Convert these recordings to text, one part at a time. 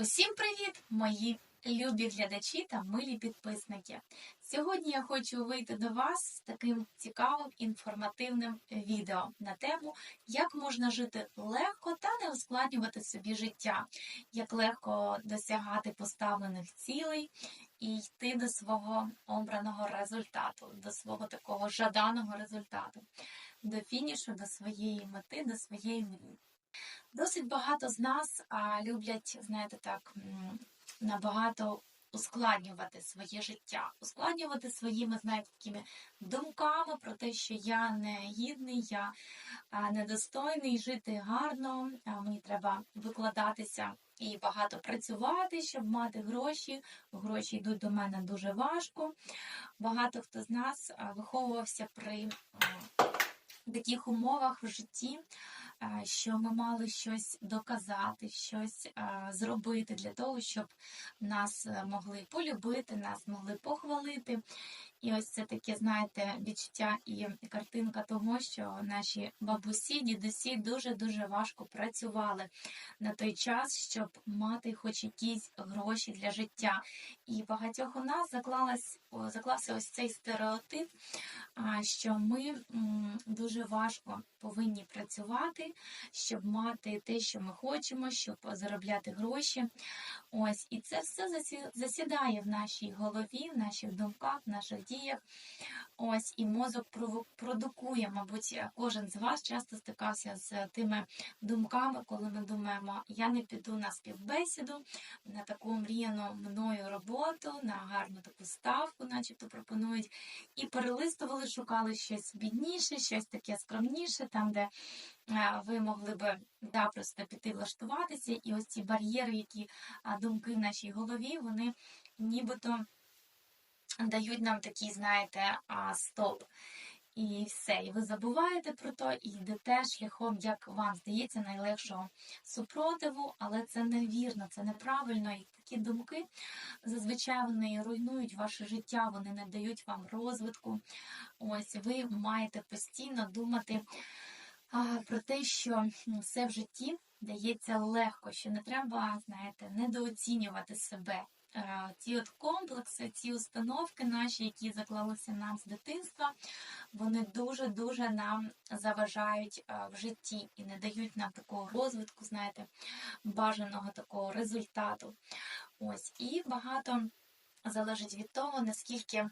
Усім привіт, мої любі глядачі та милі підписники. Сьогодні я хочу вийти до вас з таким цікавим інформативним відео на тему, як можна жити легко та не ускладнювати собі життя, як легко досягати поставлених цілей і йти до свого обраного результату, до свого такого жаданого результату, до фінішу, до своєї мети, до своєї мрії. Досить багато з нас а, люблять, знаєте, так набагато ускладнювати своє життя, ускладнювати своїми, знаєте, такими думками про те, що я не гідний, я недостойний жити гарно, мені треба викладатися і багато працювати, щоб мати гроші. Гроші йдуть до мене дуже важко. Багато хто з нас виховувався при таких умовах в житті що ми мали щось доказати, щось е, зробити для того, щоб нас е, могли полюбити, нас могли похвалити. І ось це таке, знаєте, відчуття і картинка того, що наші бабусі, дідусі дуже-дуже важко працювали на той час, щоб мати хоч якісь гроші для життя. І багатьох у нас заклалась, заклався ось цей стереотип, що ми дуже важко повинні працювати, щоб мати те, що ми хочемо, щоб заробляти гроші. Ось, і це все засідає в нашій голові, в наших думках, в наших діях. Ось, і мозок продукує, мабуть, кожен з вас часто стикався з тими думками, коли ми думаємо, я не піду на співбесіду, на таку мріяну мною роботу, на гарну таку ставку, начебто пропонують, і перелистували, шукали щось бідніше, щось таке скромніше, там, де ви могли би да, просто піти влаштуватися, і ось ці бар'єри, які думки в нашій голові, вони нібито дають нам такий, знаєте, стоп. І все, і ви забуваєте про то, і йдете шляхом, як вам здається, найлегшого супротиву, але це невірно, це неправильно. І такі думки зазвичай вони руйнують ваше життя, вони не дають вам розвитку. Ось ви маєте постійно думати про те, що все в житті дається легко, що не треба, знаєте, недооцінювати себе. Ці от комплекси, ці установки наші, які заклалися нам з дитинства, вони дуже-дуже нам заважають в житті і не дають нам такого розвитку, знаєте, бажаного такого результату. Ось і багато залежить від того, наскільки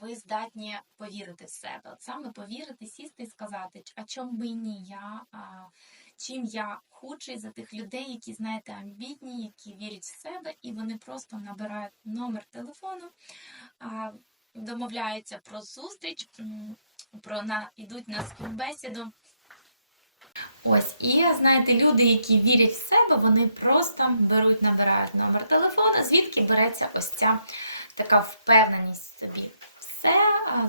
ви здатні повірити в себе. От саме повірити, сісти і сказати, а чому би ні, я, а, чим я худший за тих людей, які, знаєте, амбітні, які вірять в себе, і вони просто набирають номер телефону, а, домовляються про зустріч, про на, йдуть на співбесіду. Ось, і знаєте, люди, які вірять в себе, вони просто беруть, набирають номер телефону, звідки береться ось ця така впевненість в собі. Все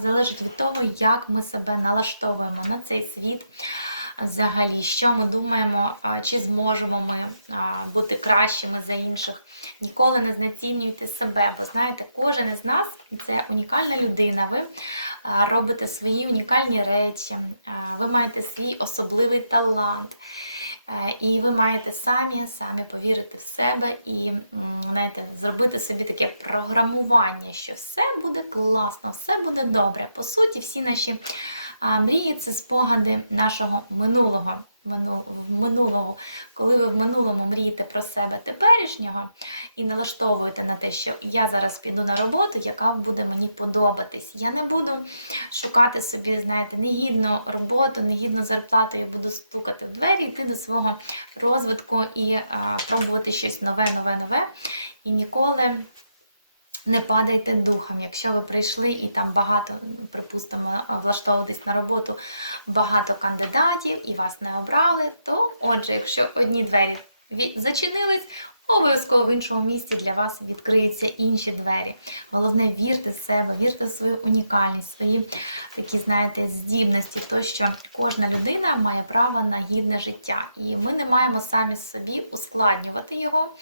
залежить від того, як ми себе налаштовуємо на цей світ. Взагалі, що ми думаємо, чи зможемо ми бути кращими за інших. Ніколи не знецінюйте себе, бо знаєте, кожен із нас це унікальна людина. Ви робите свої унікальні речі, ви маєте свій особливий талант. Е, І ви маєте самі самі повірити в себе і знаєте, зробити собі таке програмування, що все буде класно, все буде добре. По суті, всі наші мрії це спогади нашого минулого. Мину- минулого. Коли ви в минулому мрієте про себе теперішнього і налаштовуєте на те, що я зараз піду на роботу, яка буде мені подобатись. Я не буду шукати собі, знаєте, негідну роботу, негідну зарплату, я буду стукати в двері, йти до свого розвитку і а, пробувати щось нове, нове, нове. І ніколи не падайте духом. Якщо ви прийшли і там багато, припустимо, влаштовуватись на роботу багато кандидатів і вас не обрали, то отже, якщо одні двері зачинились, обов'язково в іншому місці для вас відкриються інші двері. Головне, вірте в себе, вірте в свою унікальність, свої такі, знаєте, здібності, то що кожна людина має право на гідне життя. І ми не маємо самі собі ускладнювати його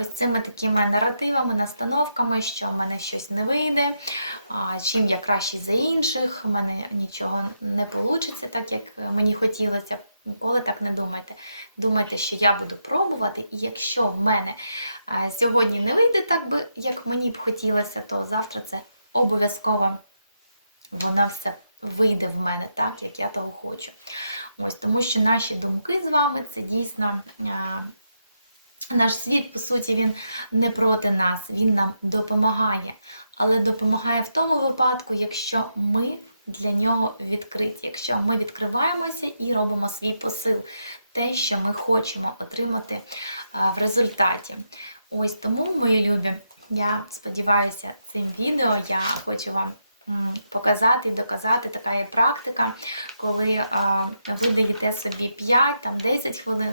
ось цими такими наративами, настановками, що в мене щось не вийде, чим я кращий за інших, в мене нічого не вийде, так як мені хотілося. Ніколи так не думайте. Думайте, що я буду пробувати, і якщо в мене е, сьогодні не вийде так би, як мені б хотілося, то завтра це обов'язково воно все вийде в мене так, як я того хочу. Ось тому, що наші думки з вами це дійсно. Е, Наш світ, по суті, він не проти нас, він нам допомагає, але допомагає в тому випадку, якщо ми для нього відкриті, якщо ми відкриваємося і робимо свій посил, те, що ми хочемо отримати в результаті. Ось тому, мої любі, я сподіваюся, цим відео я хочу вам показати і доказати, така є практика, коли а, ви даєте собі 5-10 хвилин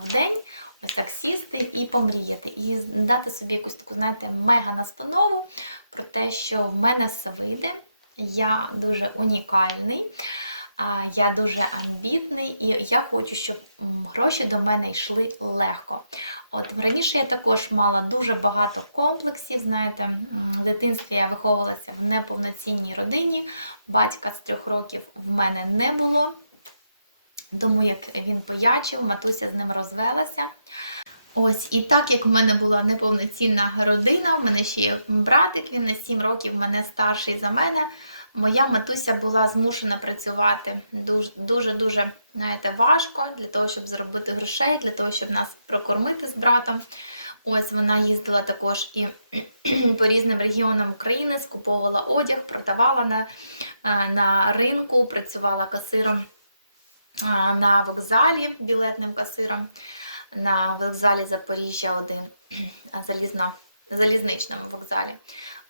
в день. Ось так сісти і помріяти, і дати собі якусь таку, знаєте, мега настанову про те, що в мене все вийде, я дуже унікальний, я дуже амбітний, і я хочу, щоб гроші до мене йшли легко. От раніше я також мала дуже багато комплексів. Знаєте, в дитинстві я виховувалася в неповноцінній родині. Батька з трьох років в мене не було. Тому як він поячив, матуся з ним розвелася. Ось, і так як в мене була неповноцінна родина, в мене ще є братик, він на 7 років мене старший за мене. Моя матуся була змушена працювати дуже дуже дуже знаєте, важко для того, щоб заробити грошей, для того, щоб нас прокормити з братом. Ось вона їздила також і по різним регіонам України, скуповувала одяг, продавала на, на ринку, працювала касиром на вокзалі, білетним касиром на вокзалі Запоріжжя 1, залізна, залізничному вокзалі.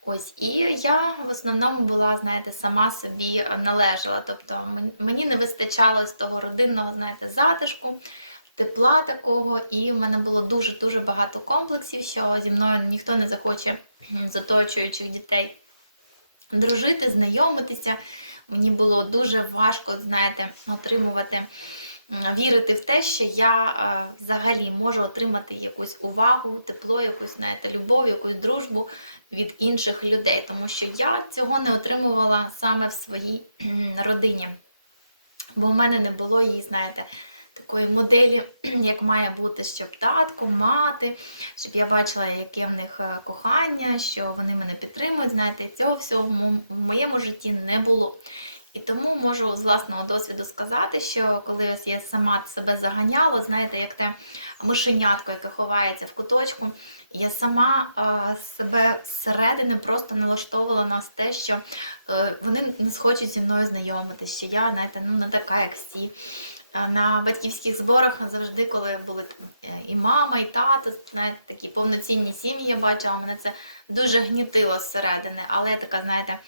Ось, і я в основному була, знаєте, сама собі належала. Тобто мені не вистачало з того родинного, знаєте, затишку, тепла такого, і в мене було дуже-дуже багато комплексів, що зі мною ніхто не захоче з оточуючих дітей дружити, знайомитися. Мені було дуже важко, знаєте, отримувати, вірити в те, що я е, взагалі можу отримати якусь увагу, тепло, якусь, знаєте, любов, якусь дружбу від інших людей, тому що я цього не отримувала саме в своїй родині. Бо в мене не було її, знаєте, такої моделі, як має бути, щоб татко, мати, щоб я бачила, яке в них е, кохання, що вони мене підтримують. Знаєте, цього всього в моєму житті не було. І тому можу з власного досвіду сказати, що коли ось я сама себе заганяла, знаєте, як те мишенятко, яке ховається в куточку, я сама а, себе зсередини просто налаштовувала на те, що е, вони не схочуть зі мною знайомитися, що я, знаєте, ну не така, як всі. А На батьківських зборах завжди, коли були е, і мама, і тато, навіть такі повноцінні сім'ї, я бачила, мене це дуже гнітило зсередини. Але я така, знаєте,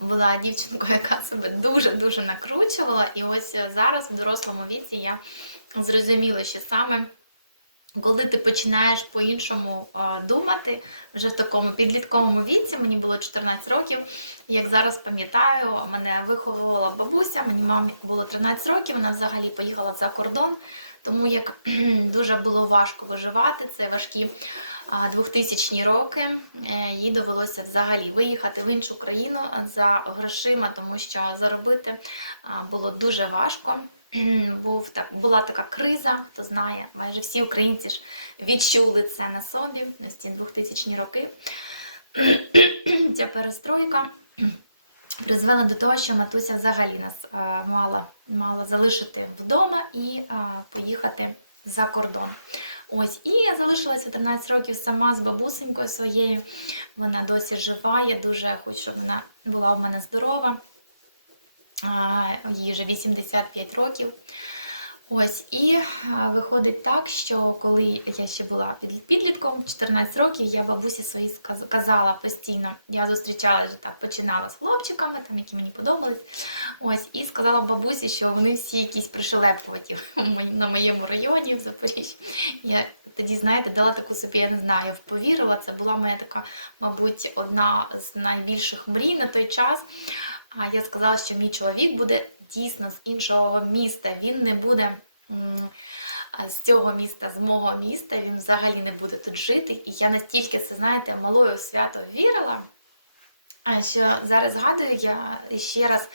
була дівчинкою, яка себе дуже-дуже накручувала. І ось е, зараз в дорослому віці я зрозуміла, що саме коли ти починаєш по-іншому думати, вже в такому підлітковому віці, мені було 14 років, як зараз пам'ятаю, мене виховувала бабуся, мені мамі було 13 років, вона взагалі поїхала за кордон, тому як дуже було важко виживати, це важкі а, 2000-ні роки, е, їй довелося взагалі виїхати в іншу країну за грошима, тому що заробити було дуже важко. Був так, була така криза, хто знає, майже всі українці ж відчули це на собі ось ці 2000-ні роки. Ця перестройка призвела до того, що матуся взагалі нас е, мала, мала залишити вдома і е, поїхати за кордон. Ось, і я залишилася 13 років сама з бабусенькою своєю. Вона досі жива. Я дуже хочу, щоб вона була у мене здорова. Їй вже 85 років. Ось, і виходить так, що коли я ще була під- підлітком, 14 років, я бабусі своїй казала постійно, я зустрічалася так, починала з хлопчиками, там, які мені подобались. Ось, і сказала бабусі, що вони всі якісь пришелепуваті на моєму районі в Запоріжжі. Я тоді, знаєте, дала таку собі, я не знаю, повірила. Це була моя така, мабуть, одна з найбільших мрій на той час. Я сказала, що мій чоловік буде дійсно з іншого міста. Він не буде з цього міста, з мого міста. Він взагалі не буде тут жити. І я настільки це, знаєте, малою свято вірила, що зараз згадую, я ще раз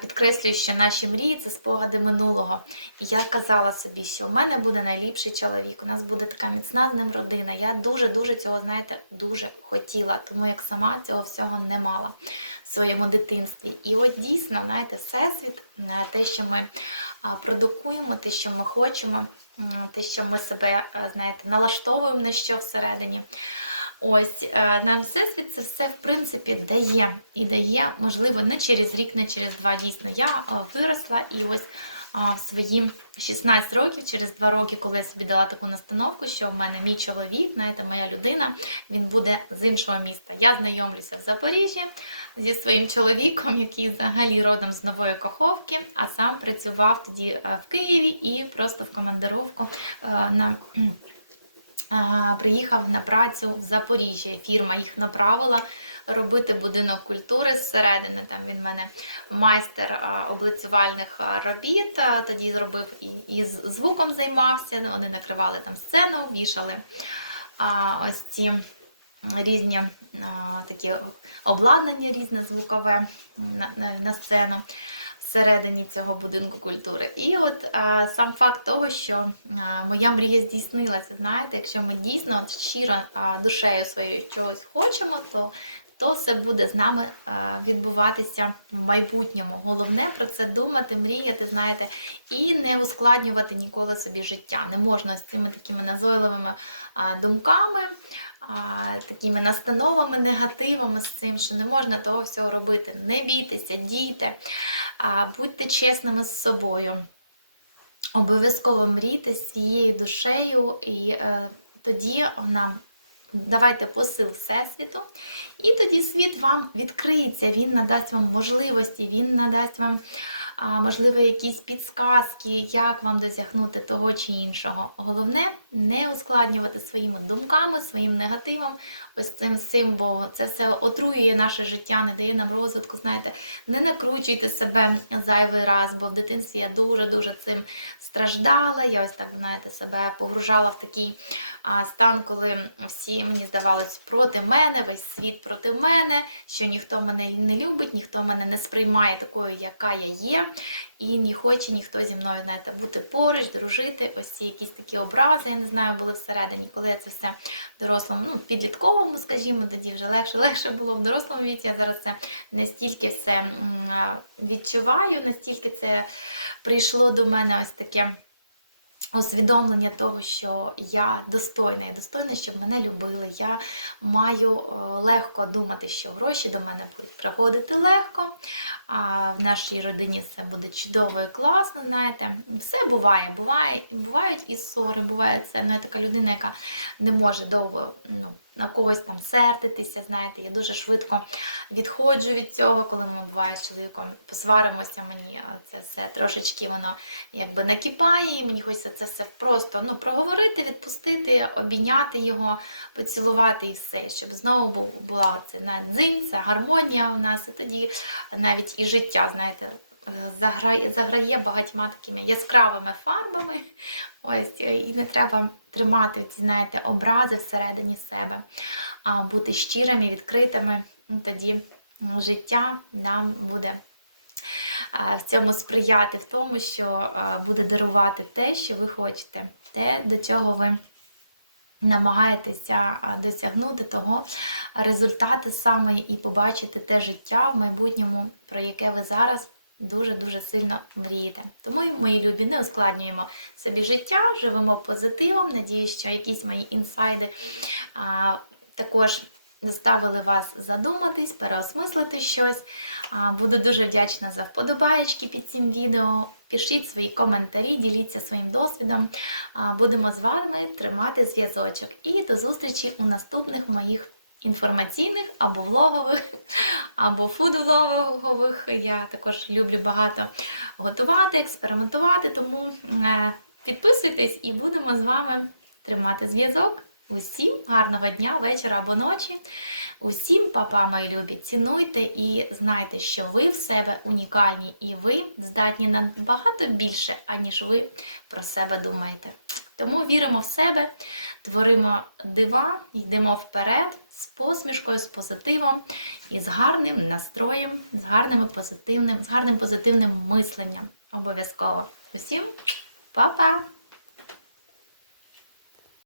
Підкреслюю, що наші мрії це спогади минулого. І я казала собі, що в мене буде найліпший чоловік, у нас буде така міцна з ним родина. Я дуже-дуже цього, знаєте, дуже хотіла, тому як сама цього всього не мала своєму дитинстві. І от дійсно, знаєте, всесвіт, е, те, що ми продукуємо, те, що ми хочемо, те, що ми себе, е, знаєте, налаштовуємо на що всередині. Ось е, нам всесвіт це все в принципі дає і дає, можливо, не через рік, не через два. Дійсно, я виросла і ось в свої 16 років, через два роки, коли я собі дала таку настановку, що в мене мій чоловік, знаєте, моя людина, він буде з іншого міста. Я знайомлюся в Запоріжжі зі своїм чоловіком, який взагалі родом з Нової Каховки, а сам працював тоді е, в Києві і просто в командировку е, на. Приїхав на працю в Запоріжжя. Фірма їх направила робити будинок культури зсередини. Там він в мене майстер облицювальних робіт. Тоді зробив і, і з звуком займався. Ну, Вони накривали там сцену, вішали ось ці різні такі обладнання, різне звукове на, на, на сцену всередині цього будинку культури. І от а, сам факт того, що а, моя мрія здійснилася, знаєте, якщо ми дійсно от щиро а, душею своєю чогось хочемо, то то все буде з нами а, відбуватися в майбутньому. Головне про це думати, мріяти, знаєте, і не ускладнювати ніколи собі життя. Не можна з цими такими назойливими а, думками, такими настановами, негативами з цим, що не можна того всього робити. Не бійтеся, дійте, будьте чесними з собою. Обов'язково мрійте своєю душею, і е, тоді нам давайте посил Всесвіту, і тоді світ вам відкриється, він надасть вам можливості, він надасть вам, можливо, якісь підсказки, як вам досягнути того чи іншого. Головне не ускладнювати своїми думками, своїм негативом, ось цим бо це все отруює наше життя, не дає нам розвитку. Знаєте, не накручуйте себе зайвий раз, бо в дитинстві я дуже-дуже цим страждала. Я ось так, знаєте, себе погружала в такий стан, коли всі мені здавалось проти мене, весь світ проти мене, що ніхто мене не любить, ніхто мене не сприймає такою, яка я є, і не хоче ніхто зі мною знаєте, бути поруч, дружити. Ось ці якісь такі образи, я не знаю, були всередині, коли я це все в дорослому, ну, підлітковому, скажімо, тоді вже легше, легше було в дорослому віці. Я зараз це настільки все відчуваю, настільки це прийшло до мене ось таке усвідомлення того, що я достойна, і достойна, щоб мене любили. Я маю е, легко думати, що гроші до мене будуть приходити легко. А в нашій родині все буде чудово і класно. Знаєте, все буває, буває, бувають і ссори, буває це. Ну, я така людина, яка не може довго ну, на когось там сердитися. Знаєте, я дуже швидко відходжу від цього, коли ми буває з чоловіком посваримося. Мені це все трошечки воно якби накипає, і мені хочеться це все просто ну, проговорити, відпустити, обійняти його, поцілувати і все, щоб знову була це на дзинь, це гармонія у нас, і тоді навіть і життя, знаєте. Е, Заграє, багатьма такими яскравими фарбами. Ось, е, і не треба тримати ці, знаєте, образи всередині себе, а бути щирими, відкритими. Ну, тоді життя нам буде в цьому сприяти, в тому, що буде дарувати те, що ви хочете, те, до чого ви намагаєтеся досягнути того результату саме і побачити те життя в майбутньому, про яке ви зараз дуже-дуже сильно мрієте. Тому, мої любі, не ускладнюємо собі життя, живемо позитивом. Надіюсь, що якісь мої інсайди а, також заставили вас задуматись, переосмислити щось. А, Буду дуже вдячна за вподобаєчки під цим відео. Пишіть свої коментарі, діліться своїм досвідом. А, Будемо з вами тримати зв'язочок. І до зустрічі у наступних моїх інформаційних або влогових, або фуд-влогових. Я також люблю багато готувати, експериментувати, тому е, підписуйтесь і будемо з вами тримати зв'язок. Усім гарного дня, вечора або ночі. Усім, папа, мої любі, цінуйте і знайте, що ви в себе унікальні і ви здатні на багато більше, аніж ви про себе думаєте. Тому віримо в себе, творимо дива, йдемо вперед з посмішкою, з позитивом і з гарним настроєм, з гарним позитивним, з гарним позитивним мисленням. Обов'язково. Усім па-па!